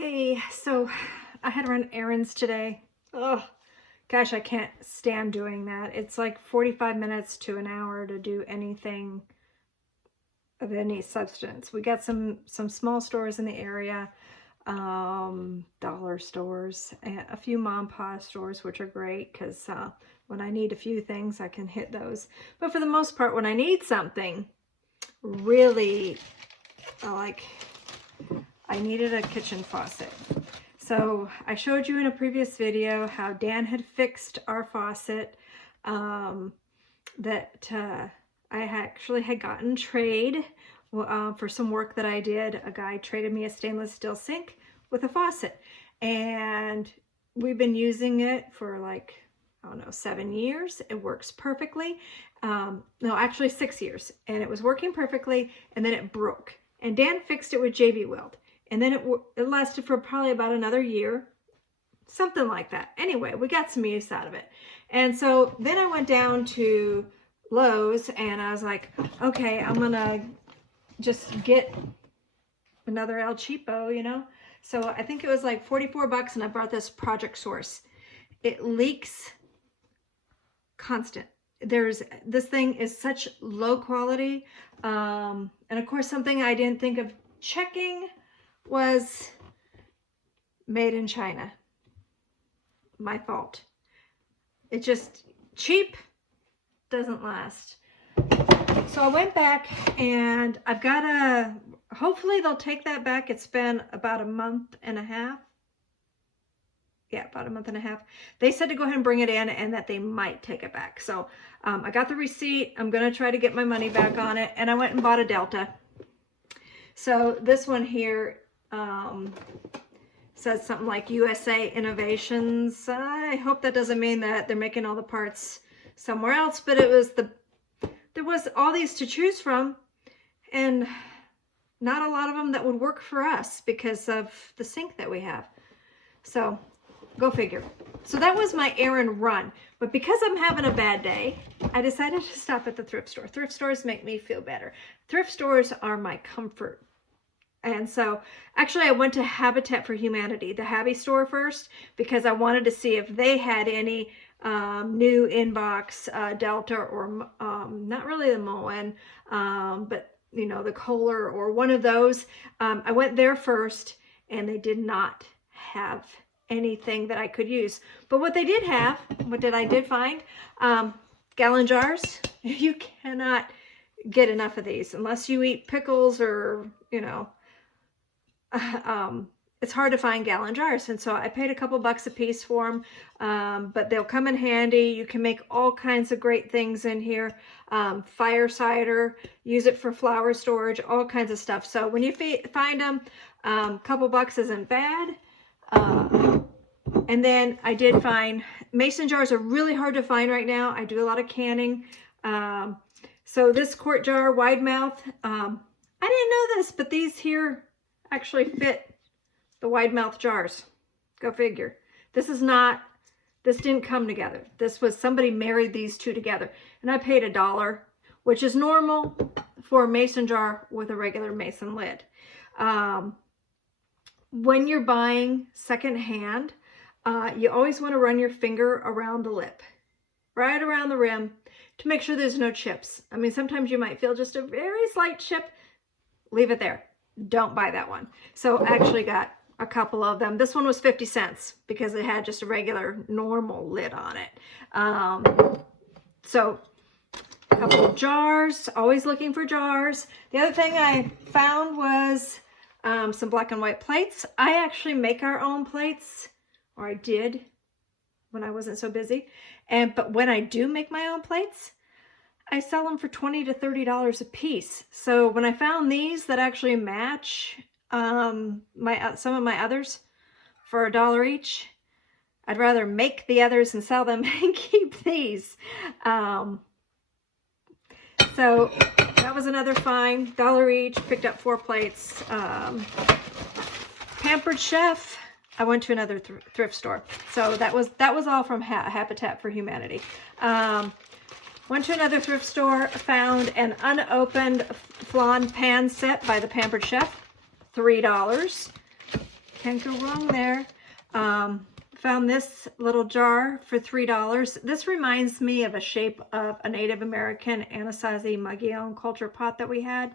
Hey, so I had to run errands today. Oh, gosh, I can't stand doing that. It's like 45 minutes to an hour to do anything of any substance. We got some small stores in the area, dollar stores, and a few mom and pop stores, which are great because when I need a few things, I can hit those. But for the most part, when I need something, really, I needed a kitchen faucet. So I showed you in a previous video how Dan had fixed our faucet that I actually had gotten trade for some work that I did. A guy traded me a stainless steel sink with a faucet, and we've been using it for like, I don't know, 7 years. It works perfectly. No, actually 6 years, and it was working perfectly, and then it broke. And Dan fixed it with JB Weld. And then it lasted for probably about another year, something like that. Anyway, we got some use out of it. And so then I went down to Lowe's and I was like, okay, I'm gonna just get another El Cheapo, you know? So I think it was like 44 bucks, and I brought this Project Source. It leaks constant. This thing is such low quality. And of course, something I didn't think of checking was made in China. My fault. It just cheap, doesn't last. So I went back and I've got hopefully they'll take that back. It's been about a month and a half. Yeah, about a month and a half. They said to go ahead and bring it in and that they might take it back. So I got the receipt. I'm going to try to get my money back on it. And I went and bought a Delta. So this one here says something like USA Innovations. I hope that doesn't mean that they're making all the parts somewhere else, but there was all these to choose from, and not a lot of them that would work for us because of the sink that we have. So go figure. So that was my errand run, but because I'm having a bad day, I decided to stop at the thrift store. Thrift stores make me feel better. Thrift stores are my comfort. And so actually I went to Habitat for Humanity, the Habby store first, because I wanted to see if they had any new inbox Delta or not really the Moen, but you know, the Kohler or one of those. I went there first and they did not have anything that I could use. But what they did have, I did find? Gallon jars. You cannot get enough of these unless you eat pickles or, you know, it's hard to find gallon jars, and so I paid a couple bucks a piece for them, but they'll come in handy. You can make all kinds of great things in here. Fire cider, use it for flour storage, all kinds of stuff. So when you find them, a couple bucks isn't bad. And then I did find mason jars are really hard to find right now. I do a lot of canning. So this quart jar, wide mouth, I didn't know this, but these here actually fit the wide mouth jars. Go figure. This didn't come together. This was, somebody married these two together, and I paid $1, which is normal for a mason jar with a regular mason lid. When you're buying secondhand, you always want to run your finger around the lip, right around the rim, to make sure there's no chips. I mean, sometimes you might feel just a very slight chip. Leave it there. Don't buy that one. So I actually got a couple of them. This one was 50 cents because it had just a regular normal lid on it. So a couple of jars, always looking for jars. The other thing I found was some black and white plates. I actually make our own plates, or I did when I wasn't so busy. But when I do make my own plates, I sell them for $20 to $30 a piece. So when I found these that actually match some of my others for $1 each, I'd rather make the others and sell them and keep these. So that was another find, $1 each. Picked up 4 plates. Pampered Chef. I went to another thrift store. So that was all from Habitat for Humanity. Went to another thrift store, found an unopened flan pan set by the Pampered Chef, $3. can't go wrong there. Found this little jar for $3. This reminds me of a shape of a Native American Anasazi Mogollon culture pot that we had.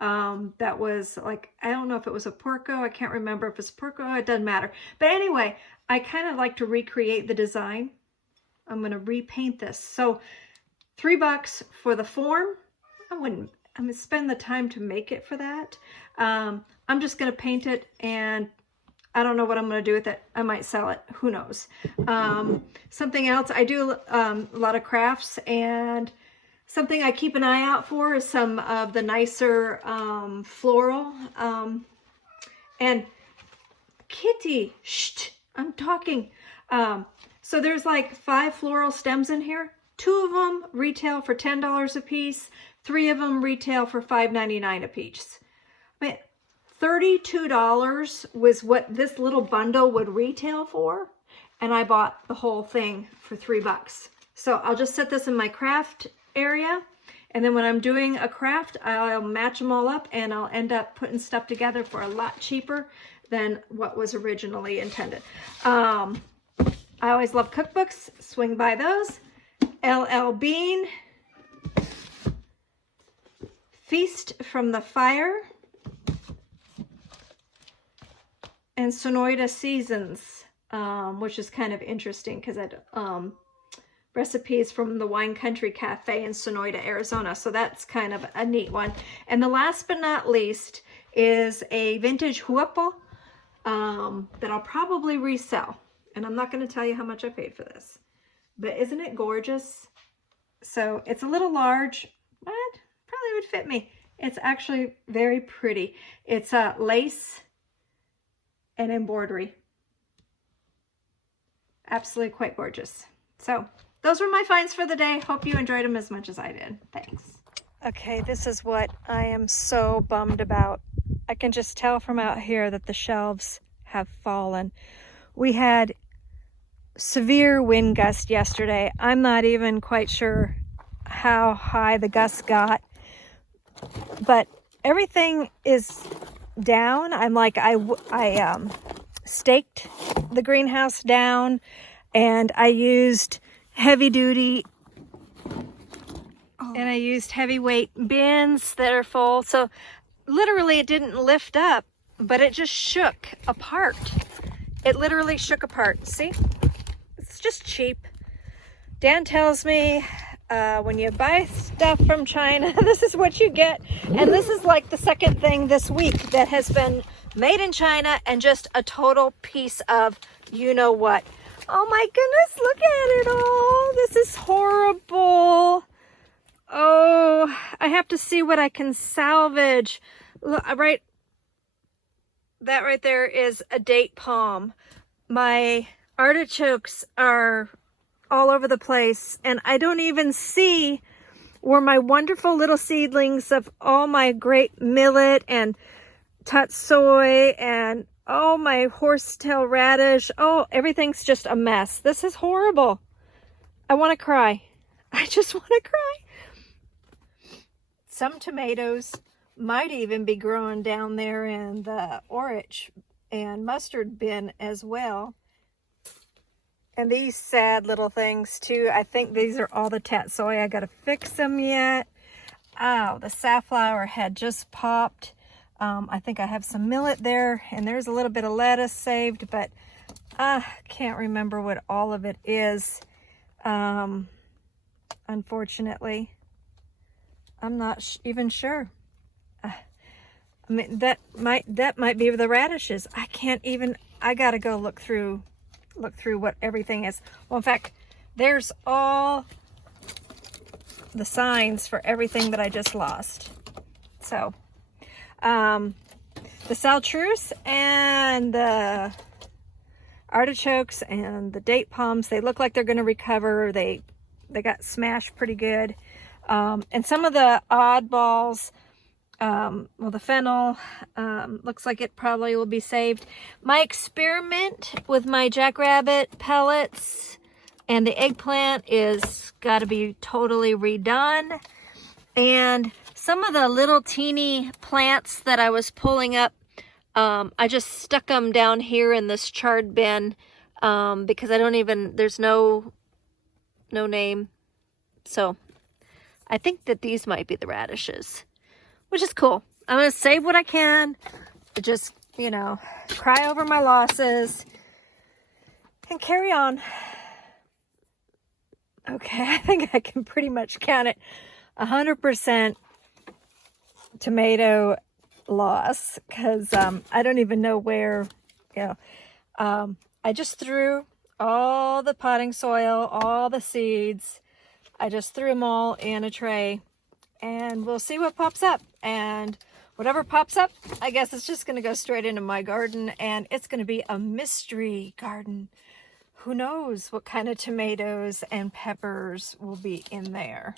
That was like, I don't know if it was a Porco. I can't remember if it's Porco. It doesn't matter. But anyway, I kind of like to recreate the design. I'm going to repaint this. So $3 for the form. I'm going to spend the time to make it for that. I'm just going to paint it, and I don't know what I'm going to do with it. I might sell it. Who knows? Something else, I do a lot of crafts, and something I keep an eye out for is some of the nicer floral. And Kitty, shh, I'm talking. So there's like 5 floral stems in here. 2 of them retail for $10 a piece. 3 of them retail for $5.99 a piece. I mean, $32 was what this little bundle would retail for, and I bought the whole thing for $3. So I'll just set this in my craft area, and then when I'm doing a craft, I'll match them all up, and I'll end up putting stuff together for a lot cheaper than what was originally intended. I always love cookbooks. Swing by those. LL Bean, Feast from the Fire, and Sonoyta Seasons, which is kind of interesting because I recipes from the Wine Country Cafe in Sonoyta, Arizona. So that's kind of a neat one. And the last but not least is a vintage huapo that I'll probably resell. And I'm not going to tell you how much I paid for this. But isn't it gorgeous? So it's a little large, but probably would fit me. It's actually very pretty. It's lace and embroidery. Absolutely quite gorgeous. So those were my finds for the day. Hope you enjoyed them as much as I did. Thanks. Okay, this is what I am so bummed about. I can just tell from out here that the shelves have fallen. We had severe wind gust yesterday. I'm not even quite sure how high the gust got, but everything is down. I'm like, I staked the greenhouse down, and I used heavy duty, and I used heavyweight bins that are full. So literally it didn't lift up, but it just shook apart. It literally shook apart. See? It's just cheap. Dan tells me when you buy stuff from China, this is what you get. And this is like the second thing this week that has been made in China and just a total piece of you know what. Oh my goodness, look at it all. This is horrible. Oh, I have to see what I can salvage. Look, that right there is a date palm. My artichokes are all over the place, and I don't even see where my wonderful little seedlings of all my great millet and tatsoi and oh, my horsetail radish. Oh, everything's just a mess. This is horrible. I want to cry. I just want to cry. Some tomatoes might even be growing down there in the orach and mustard bin as well. And these sad little things too. I think these are all the tatsoi. I got to fix them yet. Oh, the safflower had just popped. I think I have some millet there, and there's a little bit of lettuce saved, but I can't remember what all of it is. Unfortunately, I'm not even sure. I mean, that might be the radishes. I can't even. I gotta go look through what everything is. Well, in fact, there's all the signs for everything that I just lost. So. The saltruce and the artichokes and the date palms, they look like they're going to recover. They got smashed pretty good. And some of the oddballs, well, the fennel, looks like it probably will be saved. My experiment with my jackrabbit pellets and the eggplant is got to be totally redone. And some of the little teeny plants that I was pulling up I just stuck them down here in this chard bin because I don't even, there's no name. So I think that these might be the radishes, which is cool. I'm going to save what I can, but just, you know, cry over my losses and carry on. Okay, I think I can pretty much count it 100% tomato loss because I don't even know where, you know, I just threw all the potting soil, all the seeds. I just threw them all in a tray and we'll see what pops up. And whatever pops up, I guess it's just going to go straight into my garden and it's going to be a mystery garden. Who knows what kind of tomatoes and peppers will be in there.